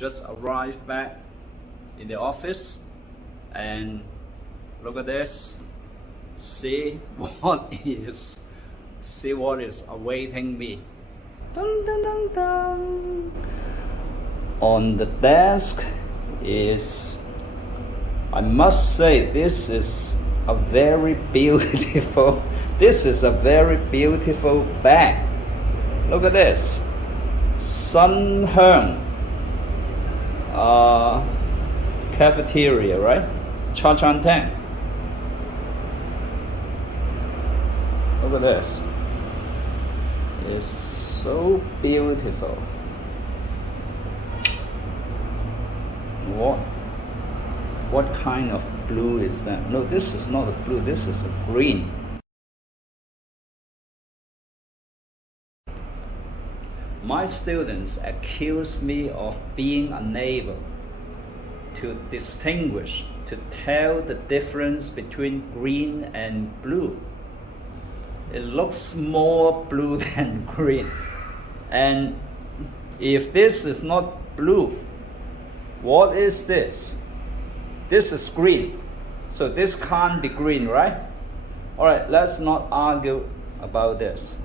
just arrived back in the office, and look at this. See what is awaiting me. Dun, dun, dun, dun. On the desk is, I must say, this is a very beautiful bag. Look at this. Sun Hung cafeteria, right? Cha Chan Teng. Look at this. It's so beautiful. What kind of blue is that? No, this is not a blue, this is a green. My students accuse me of being unable to distinguish, to tell the difference between green and blue. It looks more blue than green. And if this is not blue, what is this? This is green. So this can't be green, right? Alright, let's not argue about this.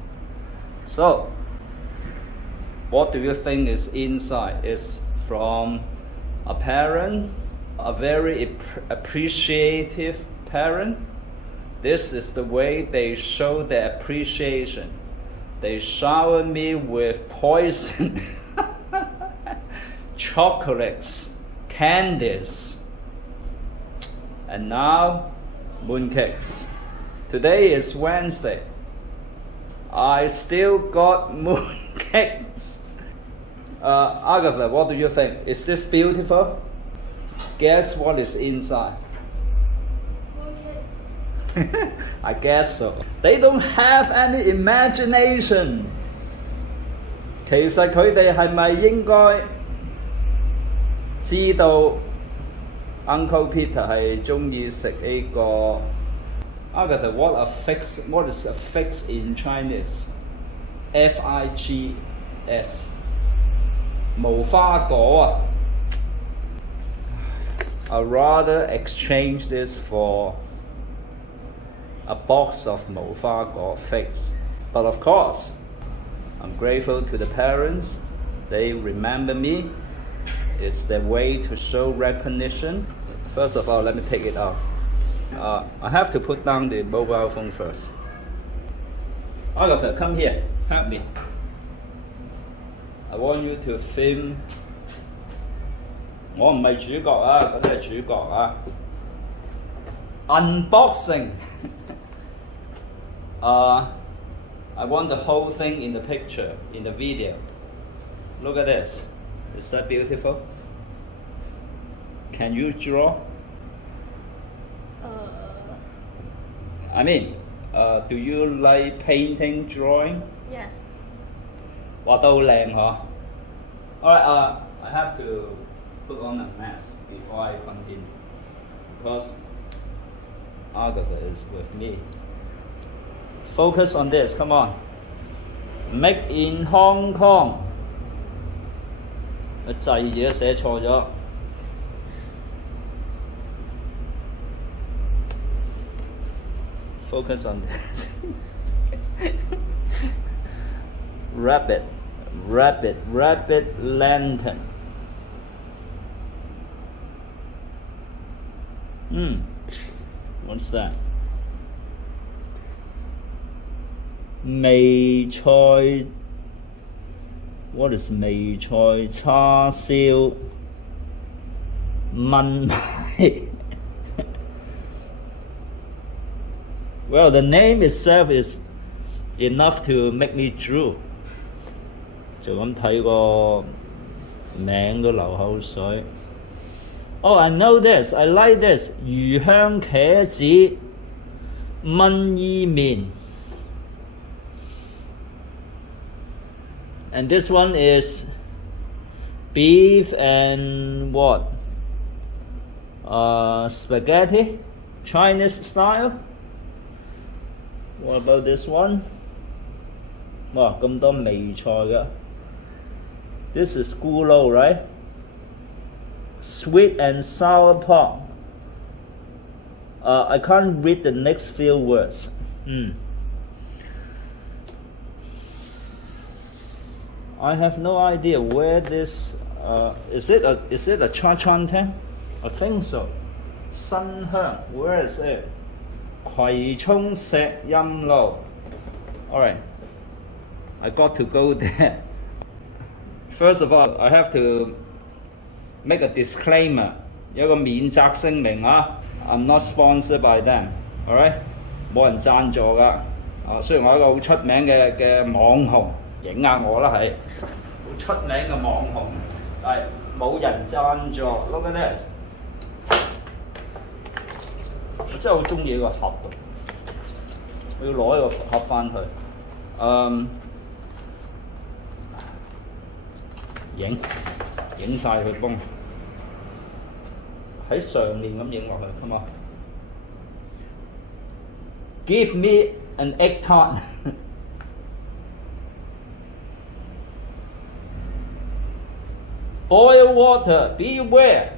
So, what do you think is inside? It's from a parent, a very appreciative parent. This is the way they show their appreciation. They shower me with poison, chocolates, candies, and now mooncakes. Today is Wednesday. I still got mooncakes. Agatha, what do you think? Is this beautiful? Guess what is inside? Mooncake. I guess so. They don't have any imagination. 其實佢哋係咪應該知道 Uncle Peter 係鍾意食呢個 Agatha, what is a fix in Chinese? F-I-G-S 無花果啊 I'd rather exchange this for a box of 無花果 fix. But of course, I'm grateful to the parents. They remember me. It's their way to show recognition. First of all, let me take it off. I have to put down the mobile phone first. Agatha, come here. Help me. I want you to film. 我唔係主角啊，嗰啲係主角啊。Unboxing. I want the whole thing in the picture, in the video. Look at this. Is that beautiful? Can you draw? I mean, do you like painting, drawing? Yes. 畫得好靚嗬。Alright, I have to put on a mask before I continue because Agatha is with me. Focus on this, come on. Make in Hong Kong. 個掣字寫錯咗。Focus on this. Rapid lantern. What's that? 味菜 What is 味菜叉燒炆排 Well, the name itself is enough to make me drool. 就咁睇個名都流口水。Oh, I know this. I like this. 魚香茄子炆伊麵。And this one is beef and what? Spaghetti, Chinese style. What about this one? 哇，咁多味菜㗎。This is 咕嚕 right? Sweet and sour pork. I can't read the next few words. I have no idea where this. Is it a Cha Chuan Teng? I think so. 新香. Where is it? 葵涌石蔭路. Alright. I got to go there. First of all, I have to make a disclaimer. 有個免責聲明啊。I'm not sponsored by them. Alright. 冇人贊助㗎。雖然我係一個好出名嘅網紅，影下我啦係。好出名嘅網紅，但係冇人贊助。Look at this. 我真係好中意呢個盒喎，我要攞呢個盒翻去。影晒佢幫喺上面咁影落去，好嘛 ？Give me an egg tart 。Boil water, beware.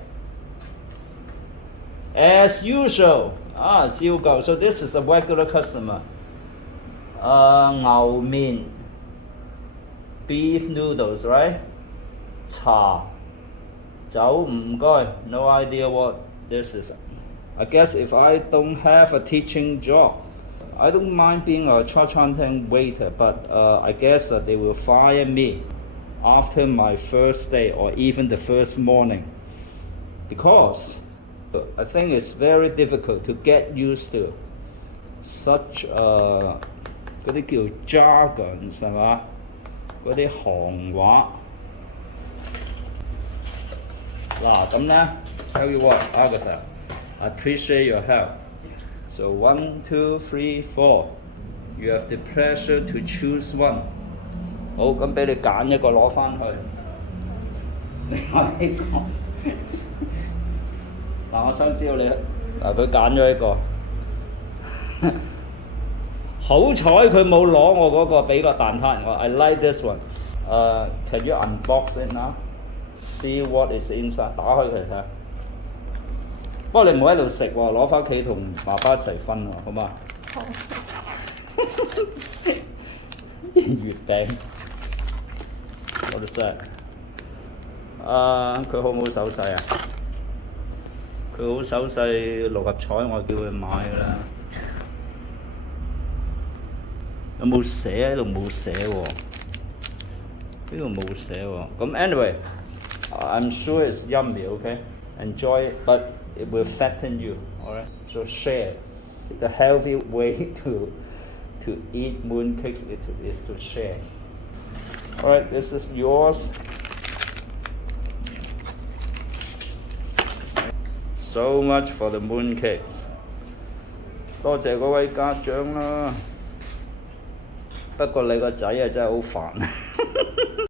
As usual, 照舊。So this is a regular customer. 牛面 beef noodles, right? 茶酒唔該 no idea what this is. I guess if I don't have a teaching job, I don't mind being a Cha Chuan Teng waiter, but I guess they will fire me after my first day or even the first morning, because I think it's very difficult to get used to such 嗰啲叫 jargons 係嘛？嗰啲行話。嗱咁咧 ，tell you what, Agatha, I appreciate your help. So 1, 2, 3, 4, you have the pleasure to choose one. 好，咁俾你揀一個攞翻去。你話呢個？嗱，我想知道你佢揀咗一個。好彩佢冇攞我嗰個俾個蛋撻我。I like this one. Can you unbox it now? See what is inside. 打開佢睇下。不過你唔好喺度食喎，攞翻屋企同爸爸一齊分喎，好嘛？好。月餅。What is that? 佢好唔好手勢啊？佢好手勢六合彩，我叫佢買㗎啦。有冇寫喺度？冇寫喎。呢度冇寫喎。咁 anyway, I'm sure it's yummy. Okay, enjoy it, but it will fatten you. Alright, so share. The healthy way to eat mooncakes is to share. Alright, this is yours. So much for the mooncakes. 多謝嗰位家長啦。不過你個仔啊真係好煩。